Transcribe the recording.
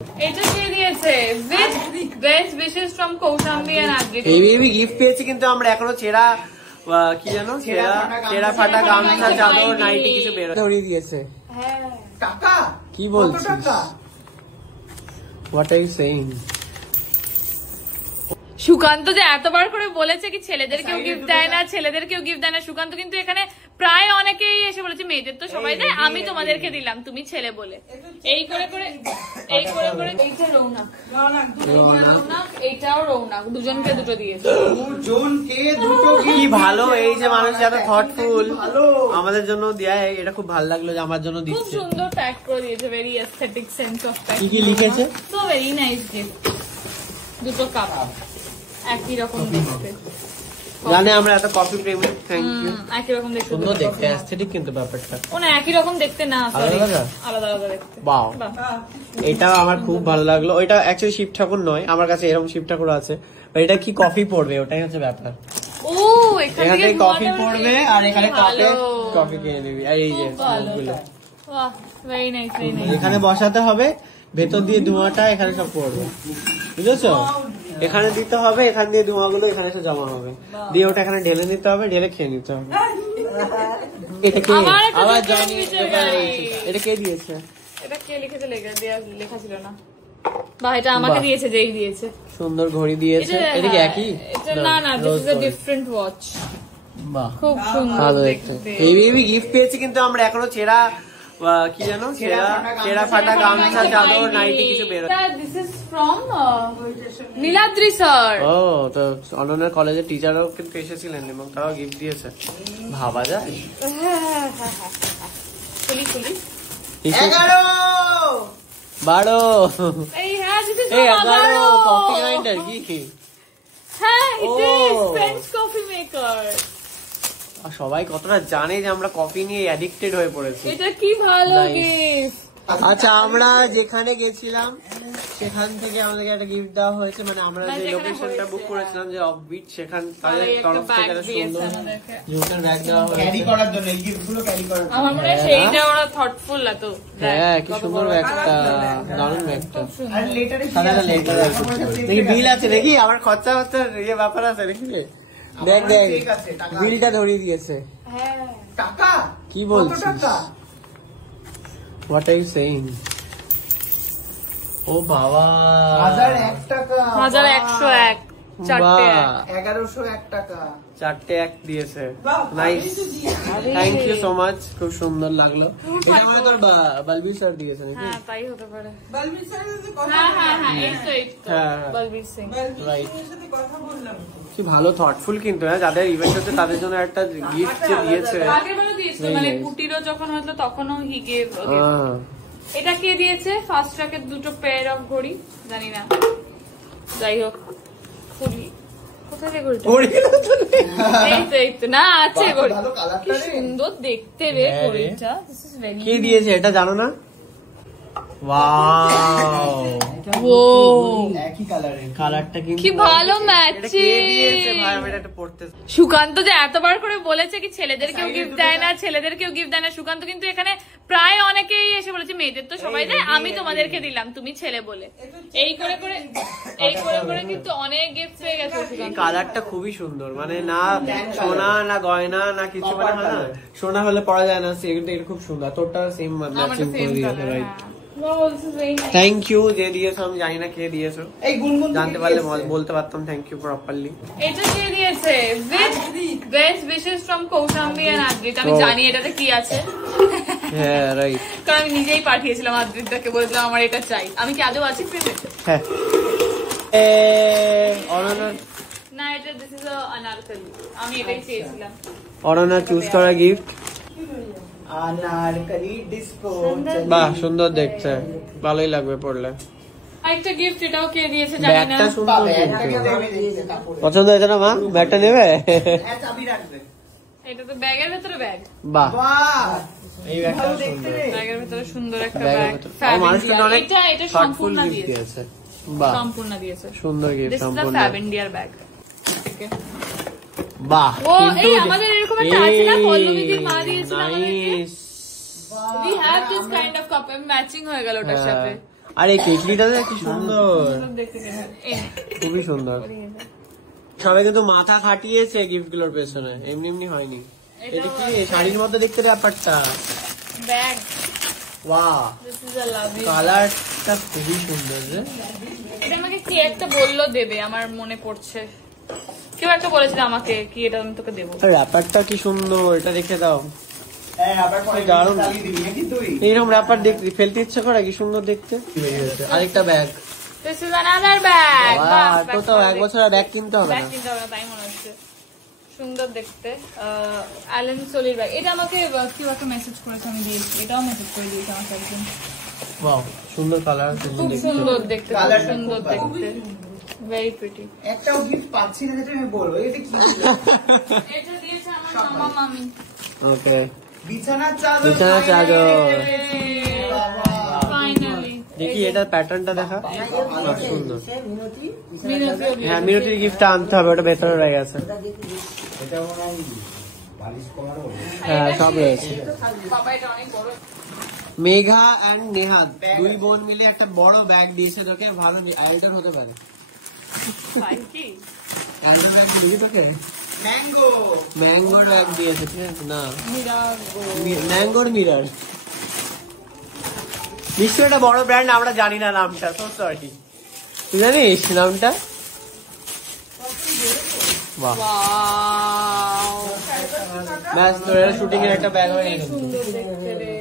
এটা কে দিয়েছে? Best wishes from Kaushambi and Adrit. এই গিফট পেয়েছি, কিন্তু আমরা এখনো ছেঁড়া কি জানো ছেঁড়া ফাটা গামছা চাদর নাইটি কিছু বের ধরিয়ে দিয়েছে। হ্যাঁ টাকা কি বলছিস? What are you saying? Sukanta যে এতবার করে বলেছে কি ছেলেদেরকেও গিফট দেয় না, ছেলেদেরকেও গিফট দেয় না, সুকান্ত কিন্তু এখানে প্রায় অনেকেই এসে বলেছে মেয়েদের তো সবাই দেয়, আমি তোমাদেরকে দিলাম তুমি ছেলে বলে। এই করে করে এইটা রৌনক, এইটাও রৌনক, দুজনকে দুটো দিয়েছে। কি ভালো এই যে মানুষ যারা থটফুল আমাদের জন্য দেয়, এটা খুব ভালো লাগলো যে আমার জন্য খুব দিচ্ছে। সুন্দর প্যাক করে দিয়েছে, very aesthetic sense of pack. কি লিখেছে? তো ভেরি নাইস গিফট। দুটো কাপ একই রকম দেখতে, জানে আমরা এত কফি প্রেমী। Thank you. একই রকম দেখতে, সুন্দর দেখতে, এস্থেটিক কিন্তু ব্যাপারটা। ও না একই রকম দেখতে না, আলাদা আলাদা দেখতে। বাহ, এটা আমার খুব ভালো লাগলো। ওইটা অ্যাকচুয়ালি শিব ঠাকুর নয়, আমার কাছে এরকম শিব ঠাকুর আছে। এটা কি কফি পড়বে, ওটাই হচ্ছে ব্যাপার। ও এখানে কফি পড়বে আর এখানে কফি কিনে নিবি। আর এই যে বাহ, ভেরি নাইস, ভেরি নাইস। এখানে বসাতে হবে, ভেতর দিয়ে ধোঁয়াটা এখানে সব পড়বে, বুঝেছো? এখানে দিতে হবে, এখান দিয়ে ধোঁয়াগুলো এখানে এসে জমা হবে, দিয়ে ওটা এখানে ঢেলে নিতে হবে, ঢেলে খেয়ে নিতে হবে। এটা কে আবার জানি? এটা কে দিয়েছে? এটা কে লিখেছে? লেখা ছিল না। বা এটা আমাকে দিয়েছে, যেই দিয়েছে। সুন্দর ঘড়ি দিয়েছে। এটা কি একই? না না, this is a different watch. বাহ, খুব সুন্দর ভালো দেখতে। এই গিফট পেয়েছি, কিন্তু আমরা এখনো ছেঁড়া কি জানো ছেঁড়া ফাটা গামছা চাদর নাইটি কিছু বের। This is from Niladri sir. ও, তো অনন্যার কলেজের টিচারও কিন্তু এসেছিলেন এবং তারাও গিফট দিয়েছে। ভাবা যায়। খুলি 11 12 এই হ্যাঁ, দিস ইজ 11 কফি গ্রাইন্ডার কি? হ্যাঁ, it is French coffee maker. সবাই কতটা জানে যে আমরা কফি নিয়ে অ্যাডিক্টেড হয়ে পড়েছি। এটা কি ভালো গিফট। আচ্ছা, আমরা যেখানে গেছিলাম সেখান থেকে আমাদেরকে একটা গিফট দেওয়া হয়েছে, মানে আমরা যে লোকেশনটা বুক করেছিলাম যে অফবিট, সেখান তাদের তরফ থেকে একটা সুন্দর জুতার ব্যাগ দেওয়া হয়েছে ক্যারি করার জন্য, এই গিফটগুলো ক্যারি করার জন্য। আমার মনে হয় সেইটা ওরা থটফুল এত। হ্যাঁ, কি সুন্দর ব্যাগটা, দারুণ ব্যাগটা। আর লেটারে সাদা লেটার আছে, দেখি বিল আছে, দেখি আমার খরচা ব্যাপার আছে, দেখি দেখ বিলটা ধরিয়ে দিয়েছে। হ্যাঁ, টাকা কি বলছিস? What are you saying? ও বাবা, 1001 টাকা, 1101 চারটে 1101 টাকা, চারটে এক দিয়েছে। Nice, thank you so much, খুব সুন্দর লাগলো। এটা মানে তোর বলবীর স্যার দিয়েছে নাকি? হ্যাঁ, তাই হতে পারে। বলবীর স্যারের সাথে কথা হ্যাঁ, এই তো বলবীর সিং। রাইট, বলবীর সাথে কথা বললাম। কি ভালো থটফুল কিন্তু, যাদের ইভেন্ট হচ্ছে তাদের জন্য একটা গিফট যে দিয়েছে। আগেরবারও দিয়েছিল, মানে কুটিরও যখন হলো তখনও হি গেভ। এটা কে দিয়েছে? ফার্স্ট ট্র্যাকের দুটো পেয়ার অফ ঘড়ি, জানি না, যাই হোক। কোথায় রে ঘড়িটা? এই তো না, আছে ঘড়ি। কি সুন্দর দেখতে রে ঘড়িটা। কে দিয়েছে এটা জানো না? ওয়াও, ও একই কালারের, কালারটা কিন্তু কি ভালো ম্যাচিং। সুকান্ত যে এতবার করে বলেছে কি ছেলেদেরকেও গিফট দেয় না, ছেলেদেরকেও গিফট দেয় না, সুকান্ত কিন্তু এখানে প্রায় অনেকেই এসে বলেছে মেয়েদের তো সবাই দেয়, আমি তোমাদেরকে দিলাম তুমি ছেলে বলে। এই করে করে কিন্তু অনেক গিফট পেয়ে গেছে সুকান্ত। কালারটা খুবই সুন্দর, মানে না সোনা না গয়না না কিছু, মানে হয় না সোনা হলে পড়া যায় না, কিন্তু এটা খুব সুন্দর। তোরটা সেম ম্যাচিং করে দিয়েছে, রাইট। থ্যাংক ইউ যে দিয়েছো, আমি জানি না কে দিয়েছো, এই গুনগুন জানতে পারলে বলতে পারতাম থ্যাংক ইউ প্রপারলি। এটা কে দিয়েছে? Best wishes from Kaushambi and Adrit. আমি জানি এটাতে কি আছে, হ্যাঁ রাইট, কারণ আমি নিজেই পাঠিয়েছিলাম আদ্রিতকে, বলেছিলাম আমার এটা চাই। আমি কি আদৌ আছি প্রেমে? হ্যাঁ। অনন্যা, না, এটা দিস ইজ অনারকলি, আমি এটাই চেয়েছিলাম। অনন্যা চুজ করা গিফট। আনারকলি ডিস্কো, বাহ, সুন্দর দেখতে, ভালোই লাগবে পড়লে। আরেকটা গিফট, এটাও কে দিয়েছে জানি না। ব্যাগটা সুন্দর, পছন্দ হয়েছে না মা? ব্যাগটা নেবে? হ্যাঁ, চাবি রাখবে। এটা তো ব্যাগের ভেতরে ব্যাগ। বাহ, বাহ, এই ব্যাগটা সুন্দর, ব্যাগের ভেতরে সুন্দর একটা ব্যাগের ব্যাগ। ভেতরে মানুষটা অনেক এটা thoughtful সম্পূর্ণ gift দিয়েছে, বাহ সম্পূর্ণ দিয়েছে, সুন্দর গিফট, দিস ইজ দ্য সম্পূর্ণ। ফ্যাব ইন্ডিয়ার ব্যাগ। বাহ, ও এই আমাদের এরকম একটা আছে না, পল্লবীদির মা দিয়েছিল আমাদেরকে। Nice. We have this kind of cup, matching হয়ে গেল ওটার সাথে। আর এই কেটলিটা কি সুন্দর, দেখতে খুবই সুন্দর। সবাই কিন্তু মাথা খাটিয়েছে গিফট গুলোর পেছনে, এমনি এমনি হয়নি। এটা কি শাড়ির মতো দেখতে ব্যাপারটা? ব্যাগ। ওয়াও, কালারটা খুবই সুন্দর রে। এটা আমাকে কে একটা বললো দেবে, আমার মনে পড়ছে, কেউ একটা বলেছিল আমাকে কি এটা আমি তোকে দেবো। ব্যাপারটা কি সুন্দর, এটা দেখে দাও। দারুণ। তুই এইরকম র্যাপার দেখতে ফেলতে ইচ্ছা করে, কি সুন্দর দেখতে। আরেকটা bag, This is another bag. তো তো এক বছর আর ব্যাগ কিনতে হবে ব্যাগ না। কিনতে হবে না, তাই মনে হচ্ছে। সুন্দর দেখতে। অ্যালেন সোলির ব্যাগ। এটা আমাকে কেউ একটা মেসেজ করেছে, আমি দিয়েছি। এটাও মেসেজ করে দিয়েছে আমাকে একজন। ওয়াও, সুন্দর কালার, খুব সুন্দর দেখতে, খুব সুন্দর দেখতে। Very pretty. একটাও গিফট পাচ্ছি না যেটা আমি বলবো, এটা কি? এটা দিয়েছে আমার মামা মামি। ওকে, বিছানার চাদর। বিছানার চাদর। ফাইনালি। দেখি এটা প্যাটার্নটা দেখা, খুব সুন্দর। মিনতিও হ্যাঁ, মিনতির গিফটটা আনতে হবে, ওটা ভেতরে রয়ে গেছে। এটা মনে হয় বালিশ করার হবে। হ্যাঁ, সব রয়েছে। বাবা এটা অনেক বড়। মেঘা এন্ড নেহাদ দুই বোন মিলে একটা বড় ব্যাগ দিয়েছে তোকে, ভালো আইডল হতে পারে। তাই কি? আইডল ব্যাগ দিয়েছে তোকে, ম্যাঙ্গো। ম্যাঙ্গোর ব্যাগ দিয়েছে, ঠিক আছে না? মিরাগো। ম্যাঙ্গোর মিরর। নিশ্চয়ই এটা বড় ব্র্যান্ড, আমরা জানি না নামটা, সো সরি। তুই জানিস নামটা? বাহ, ওয়াও। ব্যাস তোর শুটিং এর একটা ব্যাগ হয়ে গেল। সুন্দর দেখতে রে।